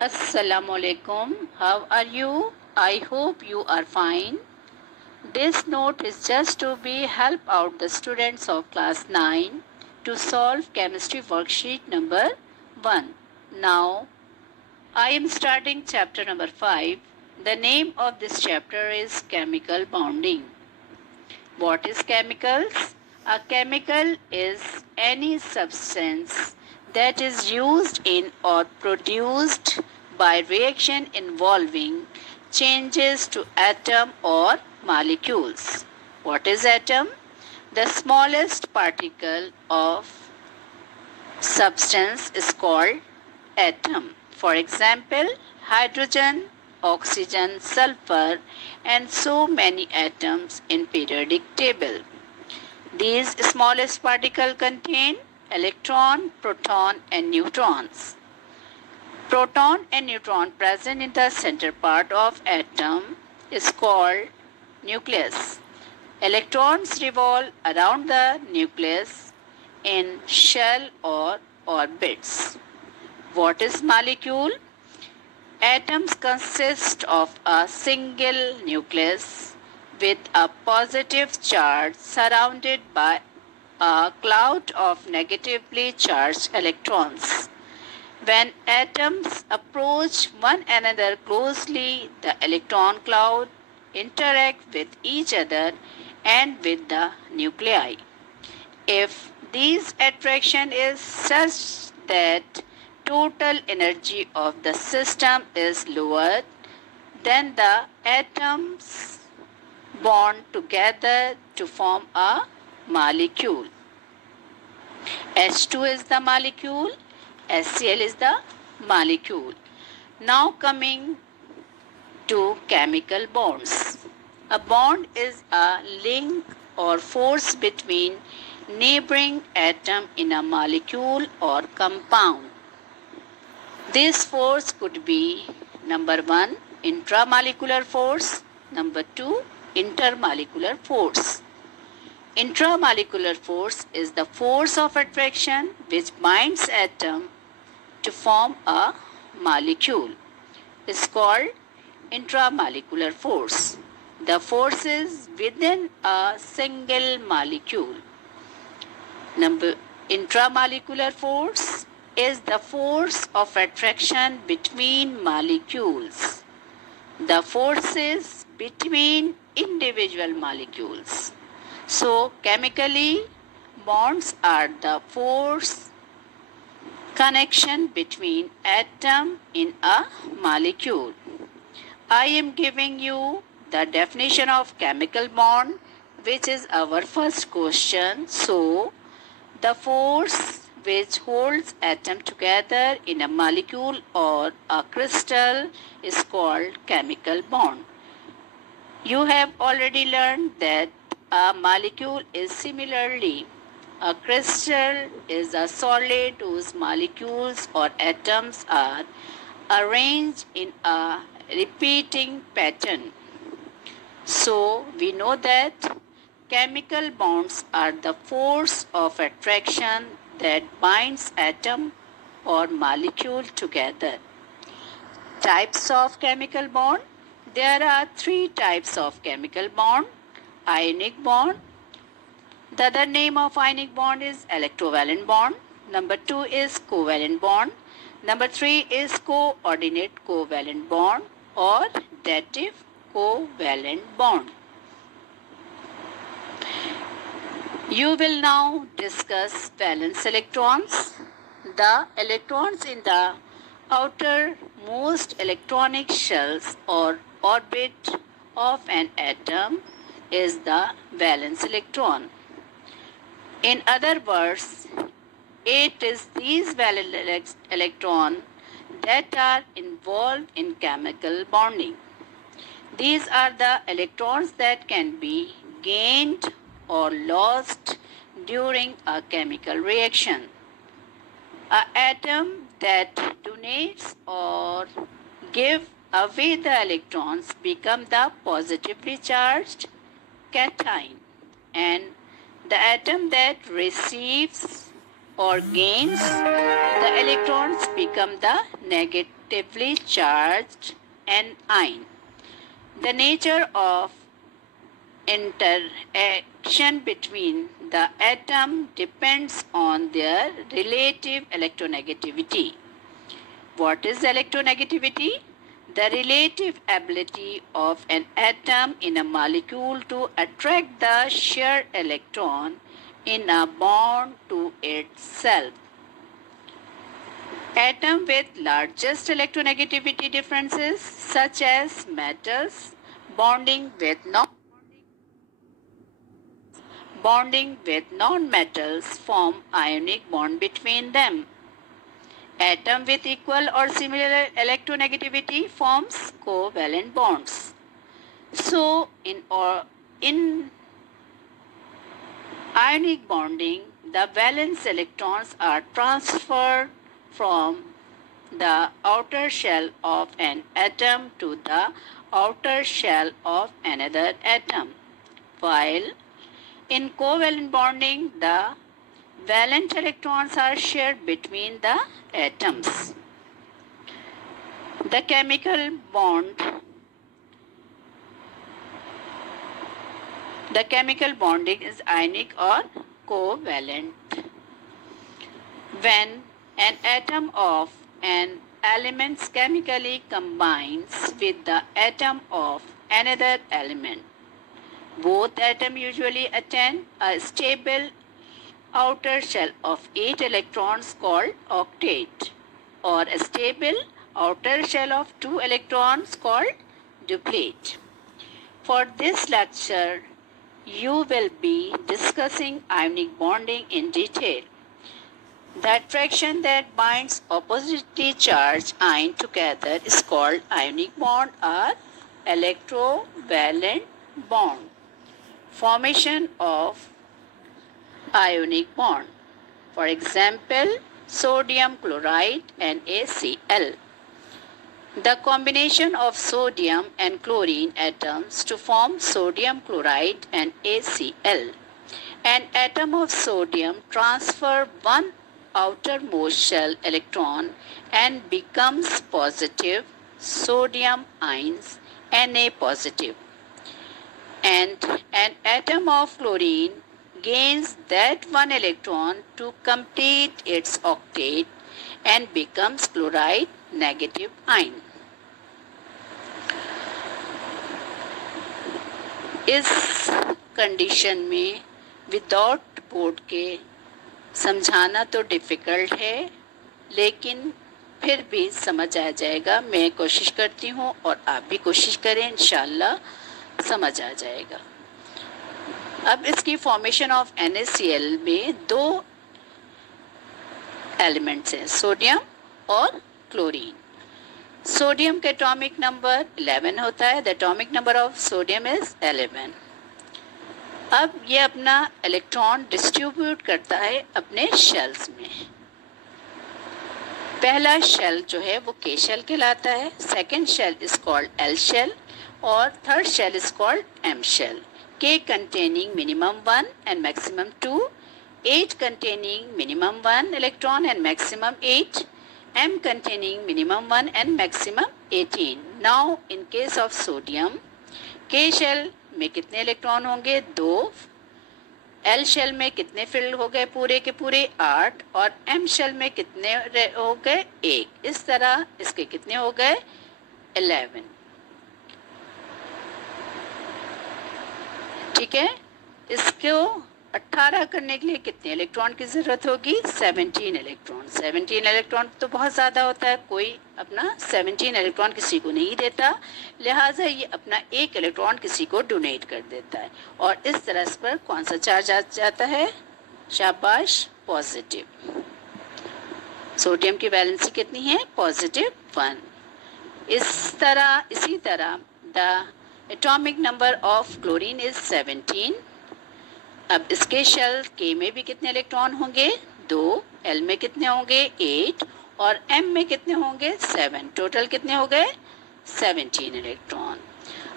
Assalamu alaikum. How are you? I hope you are fine. This note is just to be help out the students of class 9 to solve chemistry worksheet number 1. Now, I am starting chapter number 5. The name of this chapter is chemical bonding. What is chemicals? A chemical is any substance that is used in or produced by reaction involving changes to atom or molecules. What is atom? The smallest particle of substance is called atom. For example, hydrogen, oxygen, sulfur, and so many atoms in periodic table. These smallest particles contain electron, proton, and neutrons. Proton and neutron present in the center part of atom is called nucleus. Electrons revolve around the nucleus in shell or orbits. What is molecule? Atoms consist of a single nucleus with a positive charge surrounded by a cloud of negatively charged electrons. When atoms approach one another closely, the electron cloud interact with each other and with the nuclei. If this attraction is such that total energy of the system is lowered, then the atoms bond together to form a molecule. H2 is the molecule, HCl is the molecule. Now coming to chemical bonds. A bond is a link or force between neighboring atom in a molecule or compound. This force could be number 1, intramolecular force, number 2, intermolecular force. Intramolecular force is the force of attraction which binds atom to form a molecule. It's called intramolecular force. The force is within a single molecule. Intramolecular force is the force of attraction between molecules. The forces between individual molecules. So, chemically, bonds are the force connection between atom in a molecule. I am giving you the definition of chemical bond, which is our first question. So, the force which holds atom together in a molecule or a crystal is called chemical bond. You have already learned that a molecule is similarly a crystal is a solid whose molecules or atoms are arranged in a repeating pattern. So we know that chemical bonds are the force of attraction that binds atom or molecule together. Types of chemical bond. There are 3 types of chemical bond. Ionic bond. The other name of ionic bond is electrovalent bond. Number 2 is covalent bond. Number 3 is coordinate covalent bond or dative covalent bond. You will now discuss valence electrons. The electrons in the outermost electronic shells or orbit of an atom is the valence electron. In other words, it is these valence electrons that are involved in chemical bonding. These are the electrons that can be gained or lost during a chemical reaction. An atom that donates or gives away the electrons become the positively charged cation, and the atom that receives or gains the electrons become the negatively charged anion. The nature of interaction between the atom depends on their relative electronegativity. What is electronegativity? The relative ability of an atom in a molecule to attract the shared electron in a bond to itself. Atom with largest electronegativity differences, such as metals, bonding with non-metals, form ionic bond between them. Atom with equal or similar electronegativity forms covalent bonds. So, in ionic bonding, the valence electrons are transferred from the outer shell of an atom to the outer shell of another atom, while in covalent bonding, the valent electrons are shared between the atoms. The chemical bonding is ionic or covalent. When an atom of an element chemically combines with the atom of another element, both atoms usually attain a stable outer shell of 8 electrons called octet, or a stable outer shell of 2 electrons called duplet. For this lecture, you will be discussing ionic bonding in detail. The attraction that binds oppositely charged ions together is called ionic bond or electrovalent bond. Formation of ionic bond. For example, sodium chloride and NaCl. The combination of sodium and chlorine atoms to form sodium chloride and NaCl. An atom of sodium transfers one outermost shell electron and becomes positive sodium ions Na positive. And an atom of chlorine gains that one electron to complete its octet and becomes chloride negative ion. इस कंडीशन में without board के समझाना तो डिफ़िकल्ट है, लेकिन फिर भी समझ आ जाएगा। मैं कोशिश करती हूँ और आप भी कोशिश करें, इंशाल्लाह समझ आ जाएगा। अब इसकी फॉर्मेशन ऑफ NaCl में 2 एलिमेंट्स हैं, सोडियम और क्लोरीन। सोडियम का एटॉमिक नंबर 11 होता है। The atomic number of sodium is 11। अब ये अपना इलेक्ट्रॉन डिस्ट्रीब्यूट करता है अपने शेल्स में। पहला शेल जो है वो K शेल कहलाता है, second shell is called L shell और third shell is called M shell. K containing minimum 1 and maximum 2, 8 containing minimum 1 electron and maximum 8, M containing minimum 1 and maximum 18. Now in case of sodium, K shell में कितने इलेक्ट्रॉन होंगे? 2। L shell में कितने फिल्ड हो गए? पूरे के पूरे 8। और M शेल में कितने हो गए? 1। इस तरह इसके कितने हो गए? 11। ठीक है, इसको 18 करने के लिए कितने इलेक्ट्रॉन की ज़रूरत होगी? 17 इलेक्ट्रॉन। 17 इलेक्ट्रॉन तो बहुत ज़्यादा होता है, कोई अपना 17 इलेक्ट्रॉन किसी को नहीं देता, लिहाजा ये अपना 1 इलेक्ट्रॉन किसी को डोनेट कर देता है और इस तरह इस पर कौन सा चार्ज आ जाता है? शाबाश, पॉजिटिव। सोडियम की वैलेंसी कितनी है? पॉजिटिव 1। इसी तरह the atomic number of chlorine is 17। अब इसके शेल K में भी कितने इलेक्ट्रॉन होंगे? 2। L में कितने होंगे? 8 और M में कितने होंगे? 7। टोटल कितने हो गए? 17 इलेक्ट्रॉन।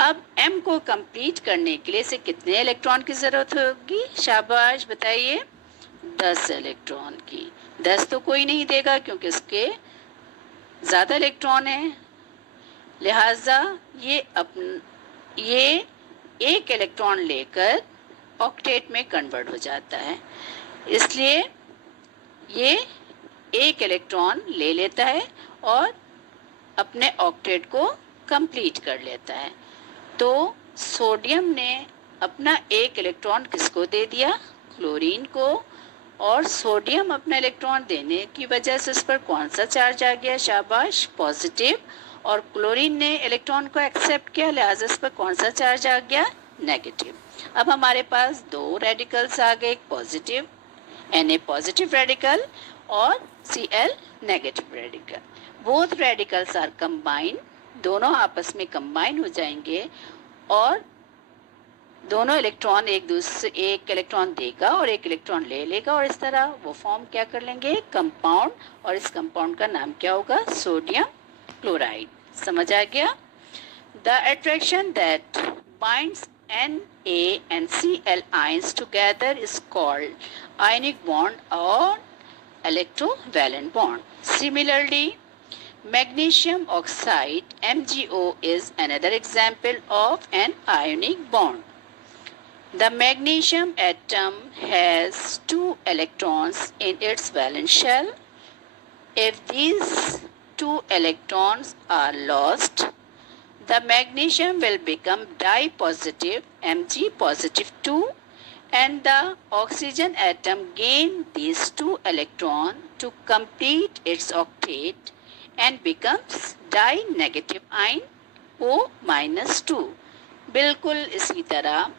अब M को कंप्लीट करने के लिए से कितने इलेक्ट्रॉन की ज़रूरत होगी? शाबाश, बताइए। 10 इलेक्ट्रॉन की। 10 तो कोई नहीं देगा क्योंकि इसके ज़्यादा इलेक्ट्रॉन है, लिहाजा ये एक इलेक्ट्रॉन लेकर ऑक्टेट में कन्वर्ट हो जाता है, इसलिए ये एक इलेक्ट्रॉन ले लेता है और अपने ऑक्टेट को कंप्लीट कर लेता है। तो सोडियम ने अपना एक इलेक्ट्रॉन किसको दे दिया? क्लोरीन को। और सोडियम अपना इलेक्ट्रॉन देने की वजह से उस पर कौन सा चार्ज आ गया? शाबाश, पॉजिटिव। और क्लोरीन ने इलेक्ट्रॉन को एक्सेप्ट किया, लिहाजा इस पर कौन सा चार्ज आ गया? नेगेटिव। अब हमारे पास दो रेडिकल्स आ गए, एक पॉजिटिव Na पॉजिटिव रेडिकल और Cl negative radical. Both radicals are combine, दोनों आपस में कंबाइन हो जाएंगे और दोनों इलेक्ट्रॉन एक इलेक्ट्रॉन देगा और एक इलेक्ट्रॉन ले लेगा और इस तरह वो फॉर्म क्या कर लेंगे? कंपाउंड। और इस कंपाउंड का नाम क्या होगा? Sodium chloride. समझ आ गया? The attraction that binds Na and Cl ions together is called ionic bond or electrovalent bond. Similarly, magnesium oxide MgO is another example of an ionic bond. The magnesium atom has 2 electrons in its valence shell. If these 2 electrons are lost, the magnesium will become dipositive Mg positive 2 and the oxygen atom gain these 2 electrons to complete its octet and becomes di-negative ion O minus 2. बिल्कुल इसी तरह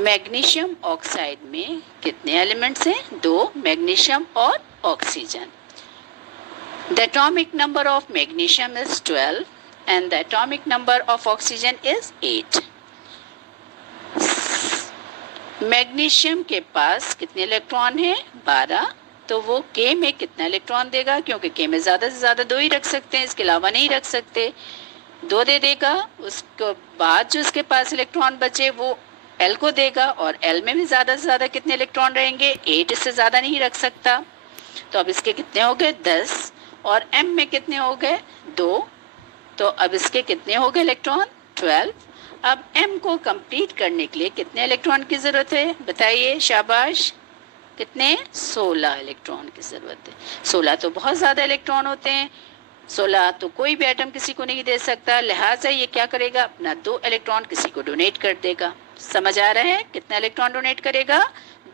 magnesium oxide में कितने एलिमेंट्स हैं? 2, मैग्नीशियम और oxygen. The atomic number of magnesium is 12 and the atomic number of oxygen is 8. मैग्नीशियम के पास कितने इलेक्ट्रॉन हैं? 12। तो वो K में कितना इलेक्ट्रॉन देगा? क्योंकि K में ज़्यादा से ज़्यादा 2 ही रख सकते हैं, इसके अलावा नहीं रख सकते। 2 दे देगा, उसके बाद जो उसके पास इलेक्ट्रॉन बचे वो L को देगा और L में भी ज़्यादा से ज़्यादा कितने इलेक्ट्रॉन रहेंगे? 8, इससे ज़्यादा नहीं रख सकता। तो अब इसके कितने हो गए? 10। और M में कितने हो गए? 2। तो अब इसके कितने हो गए इलेक्ट्रॉन? 12। अब M को कंप्लीट करने के लिए कितने इलेक्ट्रॉन की ज़रूरत है? बताइए, शाबाश। कितने? 16 इलेक्ट्रॉन की ज़रूरत है। 16 तो बहुत ज़्यादा इलेक्ट्रॉन होते हैं, 16 तो कोई भी एटम किसी को नहीं दे सकता, लिहाजा ये क्या करेगा? अपना 2 इलेक्ट्रॉन किसी को डोनेट कर देगा। समझ आ रहा है? कितना इलेक्ट्रॉन डोनेट करेगा?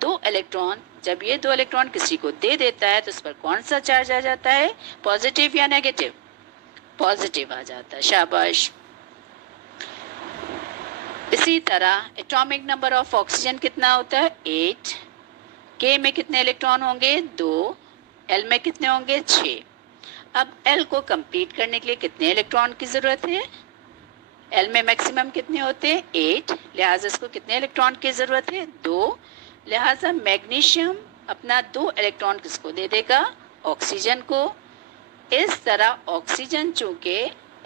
2 इलेक्ट्रॉन। जब ये 2 इलेक्ट्रॉन किसी को दे देता है तो उस पर कौन सा चार्ज आ जाता है? पॉजिटिव या नेगेटिव? पॉजिटिव आ जाता है। शाबाश। इसी तरह एटॉमिक नंबर ऑफ ऑक्सीजन कितना होता है? 8। K में कितने इलेक्ट्रॉन होंगे? 2। L में कितने होंगे? 6। अब L को कंप्लीट करने के लिए कितने इलेक्ट्रॉन की ज़रूरत है? L में मैक्सिमम कितने होते हैं? 8। लिहाजा इसको कितने इलेक्ट्रॉन की ज़रूरत है? 2। लिहाजा मैग्नीशियम अपना 2 इलेक्ट्रॉन किसको दे देगा? ऑक्सीजन को। इस तरह ऑक्सीजन चूँकि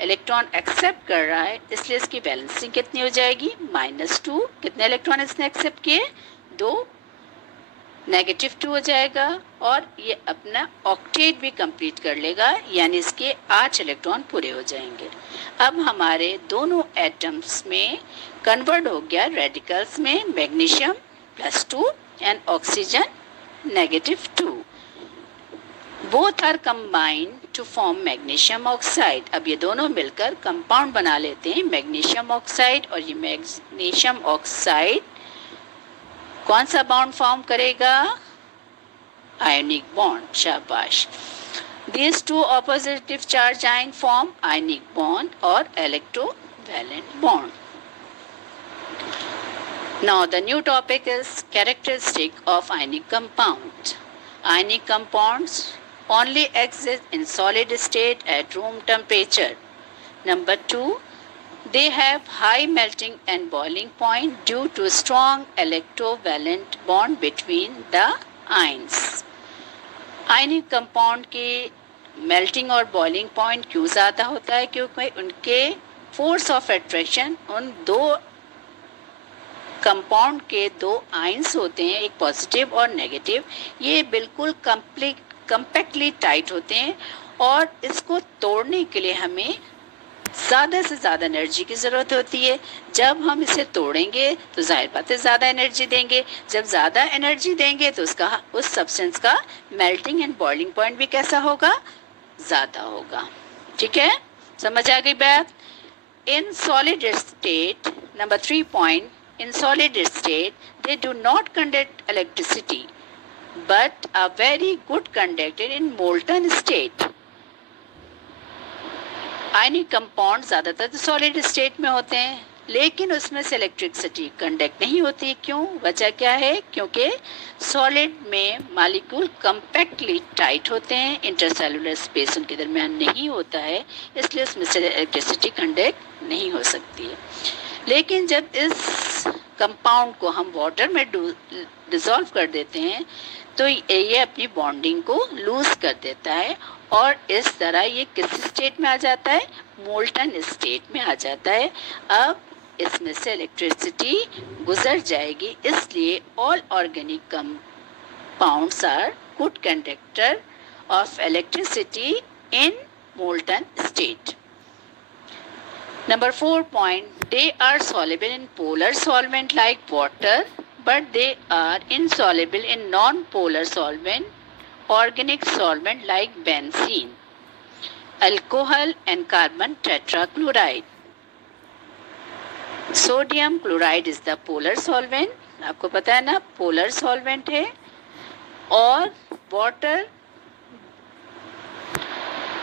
इलेक्ट्रॉन एक्सेप्ट कर रहा है इसलिए इसकी वैलेंसी कितनी हो जाएगी? -2। कितने इलेक्ट्रॉन इसने एक्सेप्ट किए? 2। -2 हो जाएगा और ये अपना ऑक्टेट भी कंप्लीट कर लेगा, यानी इसके 8 इलेक्ट्रॉन पूरे हो जाएंगे। अब हमारे दोनों एटम्स में कन्वर्ट हो गया रेडिकल्स में, magnesium +2 and oxygen -2। Both are combined to form magnesium oxide. अब ये दोनों मिलकर कंपाउंड बना लेते हैं मैग्नीशियम ऑक्साइड। और ये मैग्नीशियम ऑक्साइड कौन सा बॉन्ड फॉर्म करेगा? Ionic bond. शाबाश। These 2 oppositive charge ion form ionic bond or electrovalent bond. Now the new topic is characteristic of ionic compound. Ionic compounds only exist in solid state at room temperature. Number 2, they have high melting and boiling point due to strong electrovalent bond between the ions. Ionic compound के मेल्टिंग और boiling point क्यों ज़्यादा होता है? क्योंकि उनके force of attraction उन 2 कंपाउंड के 2 आयंस होते हैं, एक पॉजिटिव और नेगेटिव, ये बिल्कुल कंपैक्टली टाइट होते हैं और इसको तोड़ने के लिए हमें ज़्यादा से ज़्यादा एनर्जी की ज़रूरत होती है। जब हम इसे तोड़ेंगे तो जाहिर बात है ज़्यादा एनर्जी देंगे। जब ज़्यादा एनर्जी देंगे तो उस सब्सटेंस का मेल्टिंग एंड बॉइलिंग पॉइंट भी कैसा होगा, ज़्यादा होगा। ठीक है, समझ आ गई बात। In solid state, number 3 point, in solid state they do not conduct electricity but are very good conducted in molten state. Ionic compound ज़्यादातर तो सॉलिड स्टेट में होते हैं, लेकिन उसमें से इलेक्ट्रिसिटी कंडक्ट नहीं होती। क्यों? वजह क्या है? क्योंकि सॉलिड में मॉलिक्यूल कम्पैक्टली टाइट होते हैं, इंटरसेलुलर स्पेस उनके दरमियान नहीं होता है, इसलिए उसमें से इलेक्ट्रिसिटी कंडक्ट नहीं हो सकती है। लेकिन जब इस कंपाउंड को हम वाटर में डिसॉल्व कर देते हैं तो ये अपनी बॉन्डिंग को लूज कर देता है और इस तरह ये किस स्टेट में आ जाता है, मोल्टन स्टेट में आ जाता है। अब इसमें से इलेक्ट्रिसिटी गुजर जाएगी, इसलिए all organic compounds are good conductor of electricity in molten state. Number 4 point, they are soluble in polar solvent like water, but they are insoluble in non-polar solvent, organic solvent like benzene, alcohol and carbon tetrachloride. Sodium chloride is the polar solvent, आपको पता है ना, polar solvent है, और water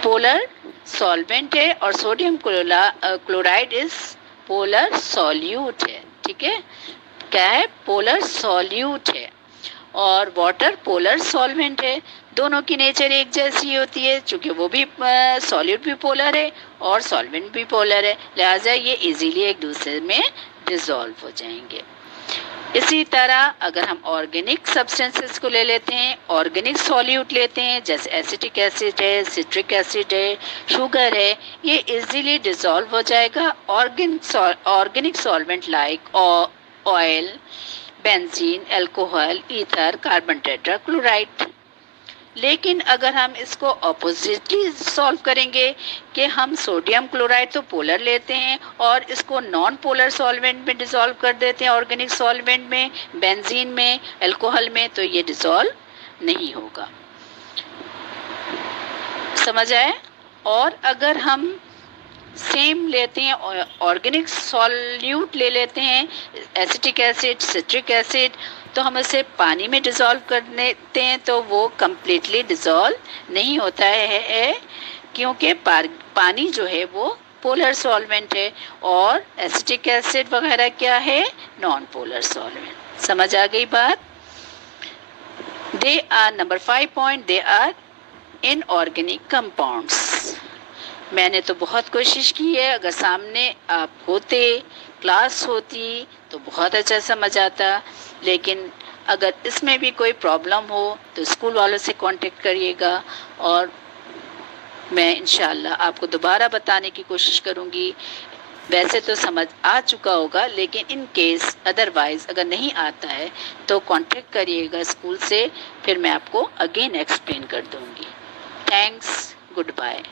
polar solvent है और sodium chloride is polar solute है। ठीक है, क्या है? पोलर सॉल्यूट है। और वाटर पोलर सॉल्वेंट है। दोनों की नेचर एक जैसी होती है, चूँकि वो भी सॉल्यूट भी पोलर है और सॉल्वेंट भी पोलर है, लिहाजा ये इजीली एक दूसरे में डिसॉल्व हो जाएंगे। इसी तरह अगर हम ऑर्गेनिक सब्सटेंसेस को ले लेते हैं, ऑर्गेनिक सॉल्यूट लेते हैं, जैसे एसिटिक एसिड है, सिट्रिक एसिड है, शुगर है, ये इजीली डिसॉल्व हो जाएगा। Organic solvent like oil, benzene, alcohol, ether, carbon tetrachloride. लेकिन अगर हम इसको ऑपोजिटली सॉल्व करेंगे कि हम सोडियम क्लोराइड तो पोलर लेते हैं और इसको नॉन पोलर सॉल्वेंट में डिसॉल्व कर देते हैं, ऑर्गेनिक सॉल्वेंट में, बेंजीन में, अल्कोहल में, तो ये डिसॉल्व नहीं होगा। समझ आए? और अगर हम सेम लेते हैं, ऑर्गेनिक सॉल्यूट ले लेते हैं, एसिटिक एसिड, सिट्रिक एसिड, तो हम इसे पानी में डिसॉल्व कर देते हैं तो वो कम्प्लीटली डिसॉल्व नहीं होता है, क्योंकि पानी जो है वो पोलर सॉल्वेंट है और एसिटिक एसिड वगैरह क्या है, नॉन पोलर सॉल्वेंट। समझ आ गई बात? They are, number 5 point, they are inorganic compounds. मैंने तो बहुत कोशिश की है, अगर सामने आप होते, क्लास होती तो बहुत अच्छा समझ आता, लेकिन अगर इसमें भी कोई प्रॉब्लम हो तो स्कूल वालों से कांटेक्ट करिएगा और मैं इंशाल्लाह आपको दोबारा बताने की कोशिश करूँगी। वैसे तो समझ आ चुका होगा, लेकिन इन केस अदरवाइज़ अगर नहीं आता है तो कांटेक्ट करिएगा स्कूल से, फिर मैं आपको अगेन एक्सप्लेन कर दूँगी। Thanks, good bye.